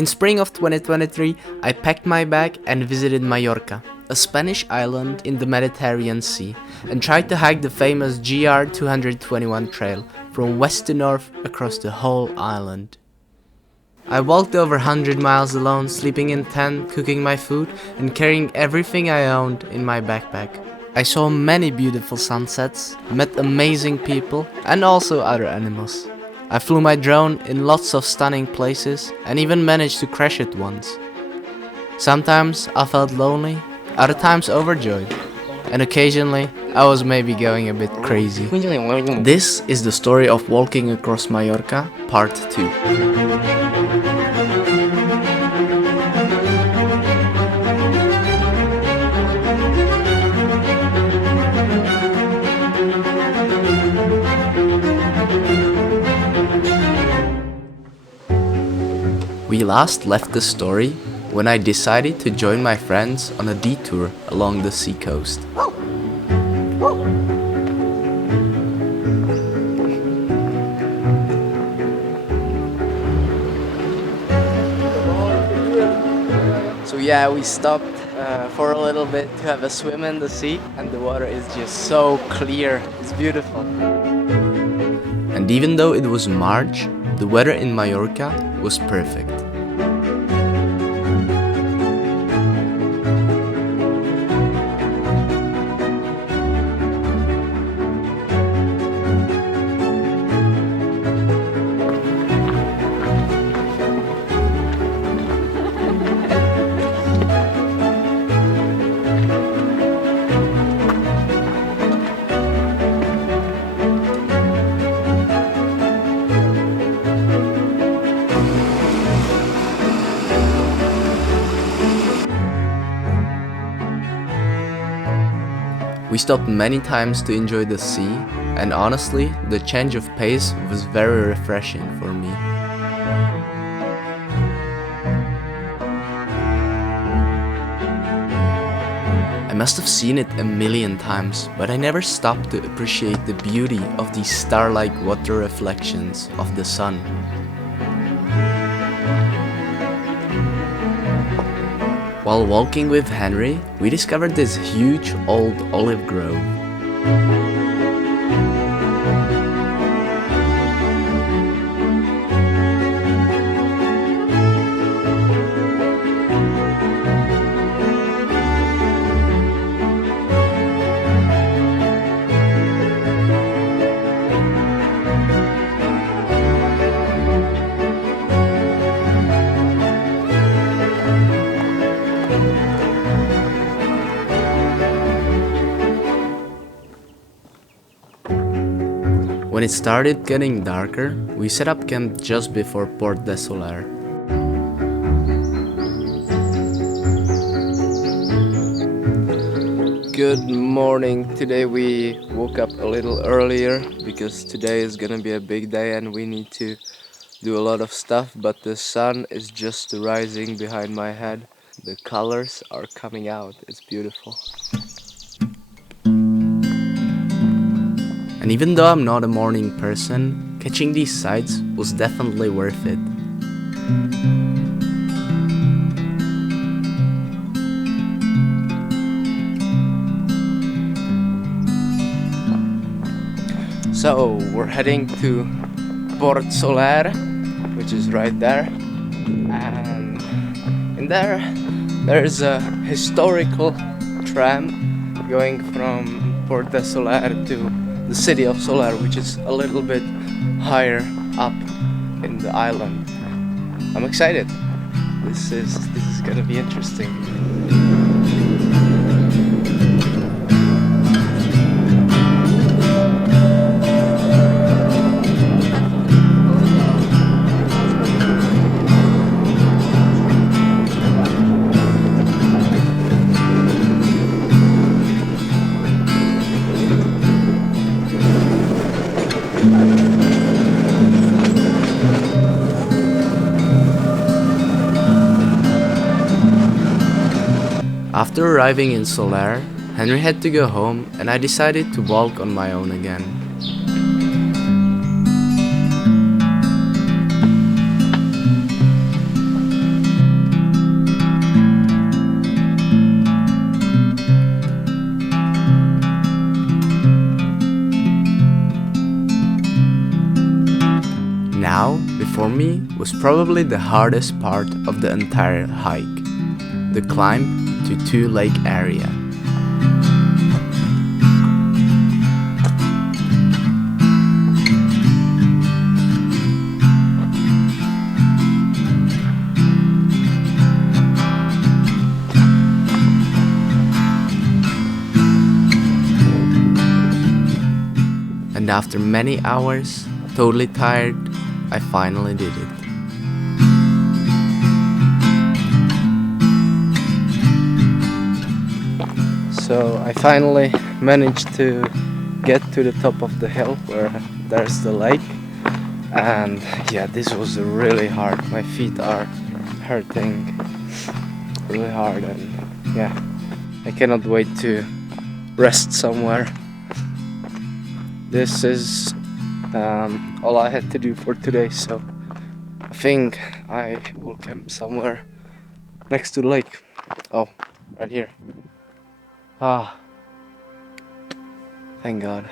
In spring of 2023, I packed my bag and visited Mallorca, a Spanish island in the Mediterranean Sea, and tried to hike the famous GR 221 trail from west to north across the whole island. I walked over 100 miles alone, sleeping in tent, cooking my food, and carrying everything I owned in my backpack. I saw many beautiful sunsets, met amazing people, and also other animals. I flew my drone in lots of stunning places and even managed to crash it once. Sometimes I felt lonely, other times overjoyed, and occasionally I was maybe going a bit crazy. This is the story of walking across Mallorca, part 2. We last left the story when I decided to join my friends on a detour along the seacoast. So yeah, we stopped for a little bit to have a swim in the sea, and the water is just so clear, it's beautiful. And even though it was March, the weather in Mallorca was perfect. We stopped many times to enjoy the sea, and honestly, the change of pace was very refreshing for me. I must have seen it a million times, but I never stopped to appreciate the beauty of these star-like water reflections of the sun. While walking with Henry, we discovered this huge old olive grove. When it started getting darker, we set up camp just before Port de Soler. Good morning. Today we woke up a little earlier because today is gonna be a big day and we need to do a lot of stuff, but the sun is just rising behind my head. The colors are coming out. It's beautiful. And even though I'm not a morning person, catching these sights was definitely worth it. So we're heading to Port Soler, which is right there, and in there's a historical tram going from Port de Soler to the city of Soler, which is a little bit higher up in the island. I'm excited. This is gonna be interesting. After arriving in Soler, Henry had to go home and I decided to walk on my own again. was probably the hardest part of the entire hike, the climb to Two Lake area. And after many hours, totally tired, I finally did it. So I finally managed to get to the top of the hill where there's the lake. And yeah, this was really hard. My feet are hurting really hard, and yeah, I cannot wait to rest somewhere. This is all I had to do for today, so I think I will camp somewhere next to the lake. Oh, right here. Ah, thank God.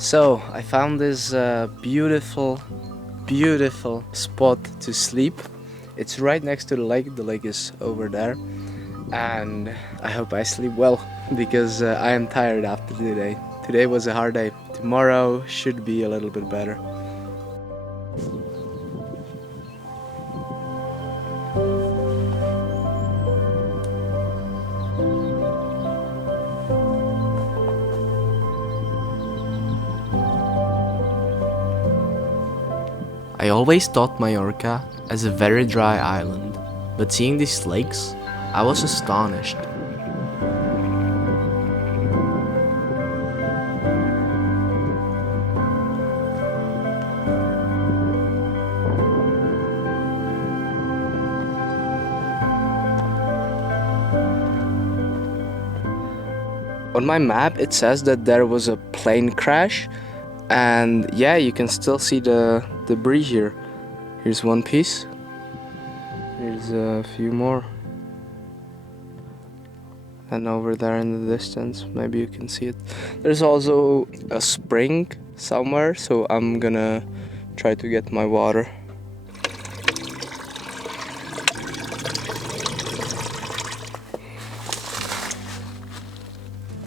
So I found this beautiful spot to sleep. It's right next to the lake. The lake is over there, and I hope I sleep well because I am tired after today. Today was a hard day. Tomorrow should be a little bit better. I always thought Mallorca as a very dry island, but seeing these lakes, I was astonished. On my map it says that there was a plane crash, and yeah, you can still see the debris here. Here's one piece. Here's a few more. And over there in the distance, maybe you can see it. There's also a spring somewhere, so I'm gonna try to get my water.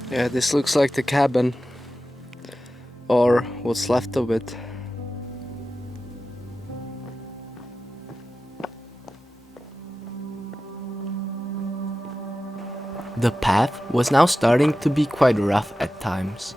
Yeah, this looks like the cabin, or what's left of it. The path was now starting to be quite rough at times.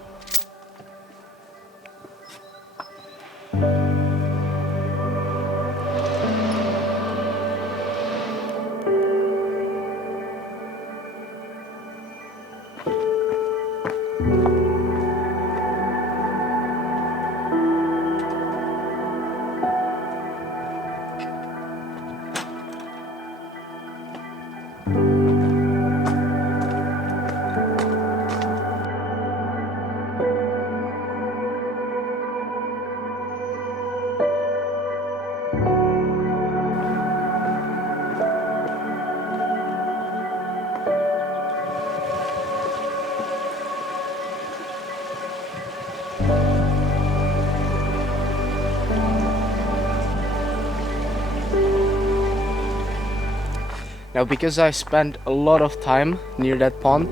Now, because I spent a lot of time near that pond,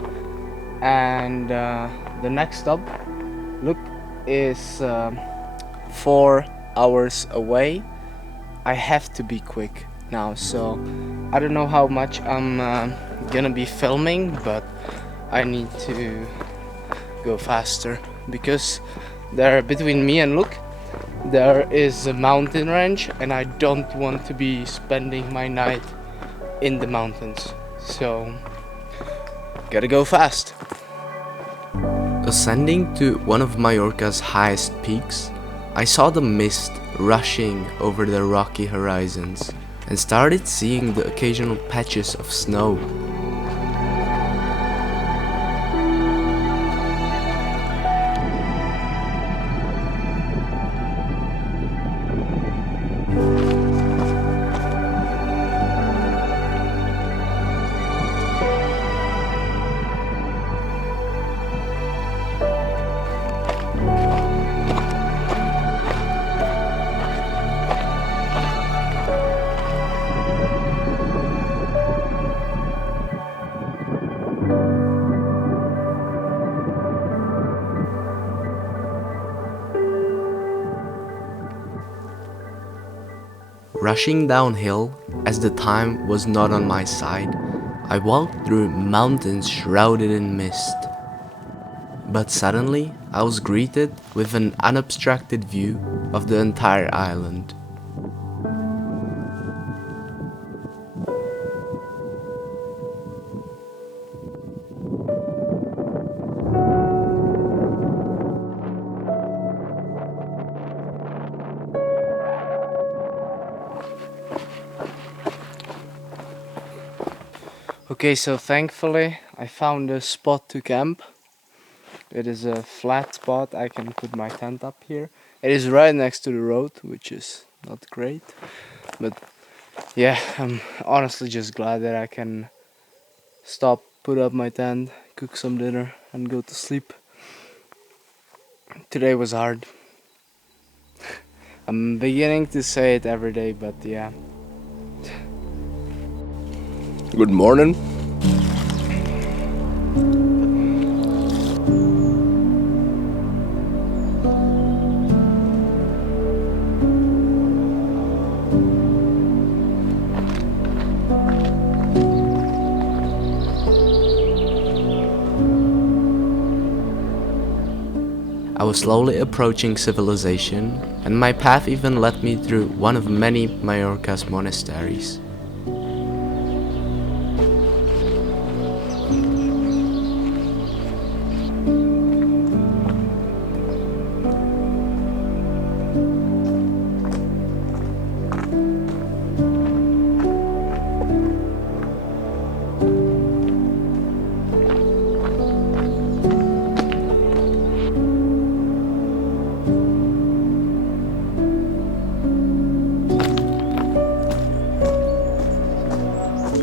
and the next stop, Lluc, is 4 hours away, I have to be quick now. So I don't know how much I'm gonna be filming, but I need to go faster, because there between me and Lluc there is a mountain range, and I don't want to be spending my night in the mountains, so gotta go fast. Ascending to one of Mallorca's highest peaks, I saw the mist rushing over the rocky horizons and started seeing the occasional patches of snow. Rushing downhill, as the time was not on my side, I walked through mountains shrouded in mist. But suddenly, I was greeted with an unobstructed view of the entire island. Okay, so thankfully I found a spot to camp. It is a flat spot. I can put my tent up here. It is right next to the road, which is not great, but yeah, I'm honestly just glad that I can stop, put up my tent, cook some dinner and go to sleep. Today was hard. I'm beginning to say it every day, but yeah. Good morning. I was slowly approaching civilization, and my path even led me through one of many Mallorca's monasteries.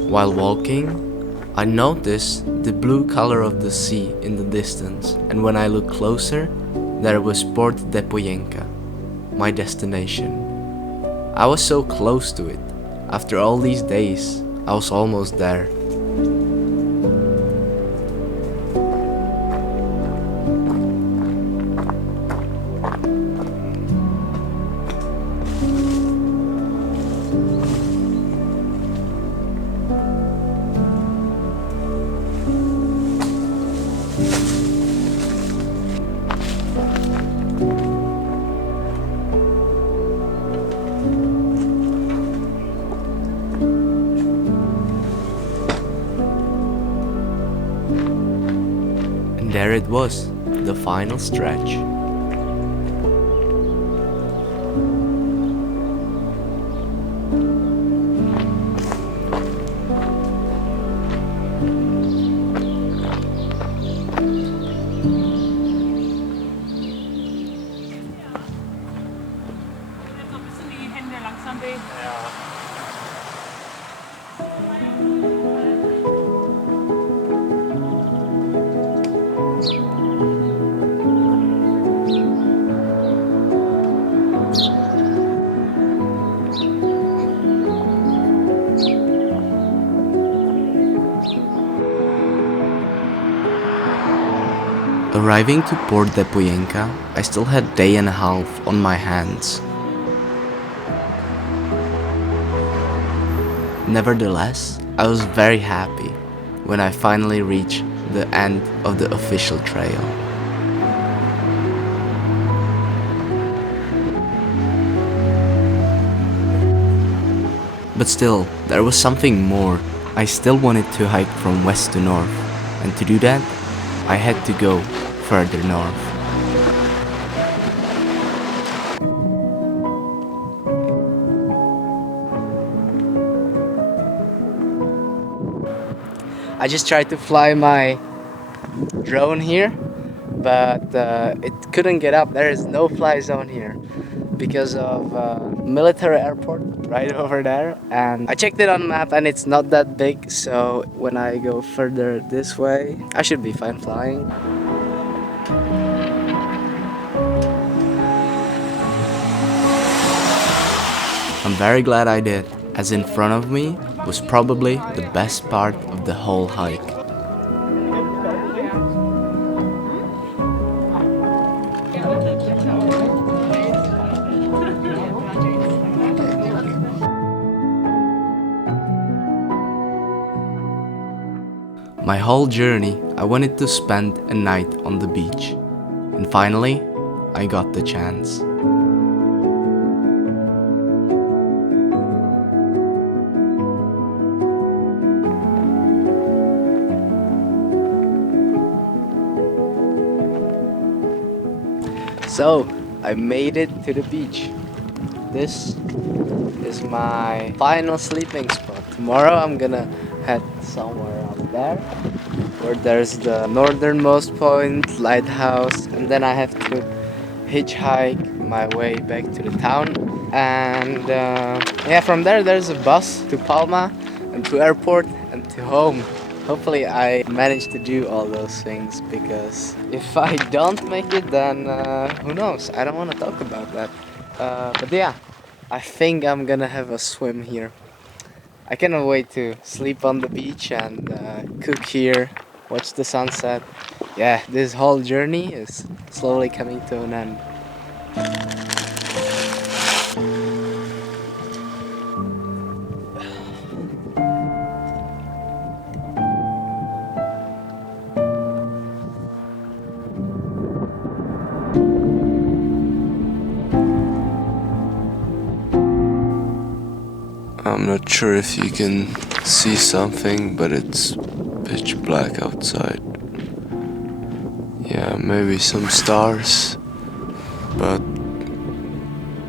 While walking, I noticed the blue color of the sea in the distance, and when I looked closer, there was Port de Poyenca, my destination. I was so close to it. After all these days, I was almost there. And there it was, the final stretch. Arriving to Port de Poyenca, I still had a day and a half on my hands. Nevertheless, I was very happy when I finally reached the end of the official trail. But still, there was something more. I still wanted to hike from west to north, and to do that, I had to go further north. I just tried to fly my drone here, but it couldn't get up. There is no fly zone here because of military airport right over there, and I checked it on map and it's not that big, so when I go further this way I should be fine flying. I'm very glad I did, as in front of me was probably the best part of the whole hike. My whole journey, I wanted to spend a night on the beach, and finally, I got the chance. So, I made it to the beach. This is my final sleeping spot. Tomorrow I'm gonna head somewhere up there where there's the northernmost point, lighthouse, and then I have to hitchhike my way back to the town. And yeah, from there there's a bus to Palma and to airport and to home. Hopefully I manage to do all those things, because if I don't make it, then who knows? I don't want to talk about that. But yeah, I think I'm gonna have a swim here. I cannot wait to sleep on the beach and cook here, watch the sunset. Yeah, this whole journey is slowly coming to an end. I'm not sure if you can see something, but it's pitch black outside. Yeah, maybe some stars, but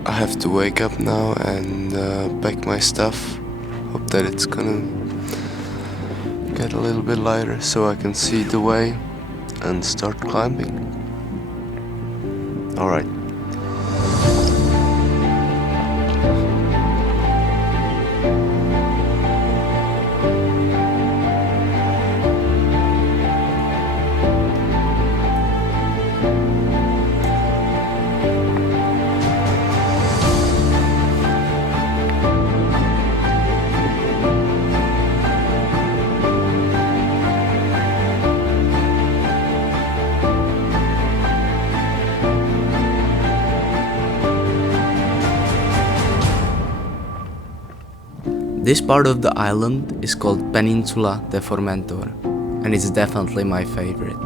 I have to wake up now and pack my stuff. Hope that it's gonna get a little bit lighter so I can see the way and start climbing. Alright. This part of the island is called Peninsula de Formentor, and it's definitely my favorite.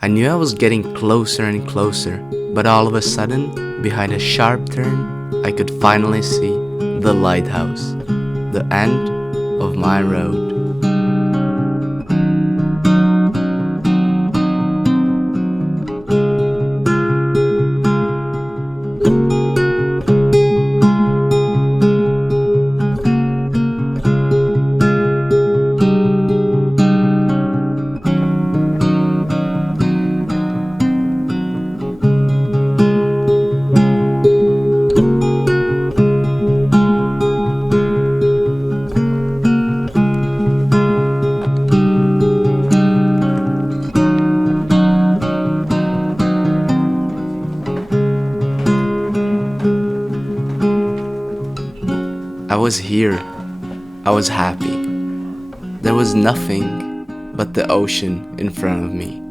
I knew I was getting closer and closer, but all of a sudden, behind a sharp turn, I could finally see the lighthouse, the end of my road. I was here. I was happy. There was nothing but the ocean in front of me.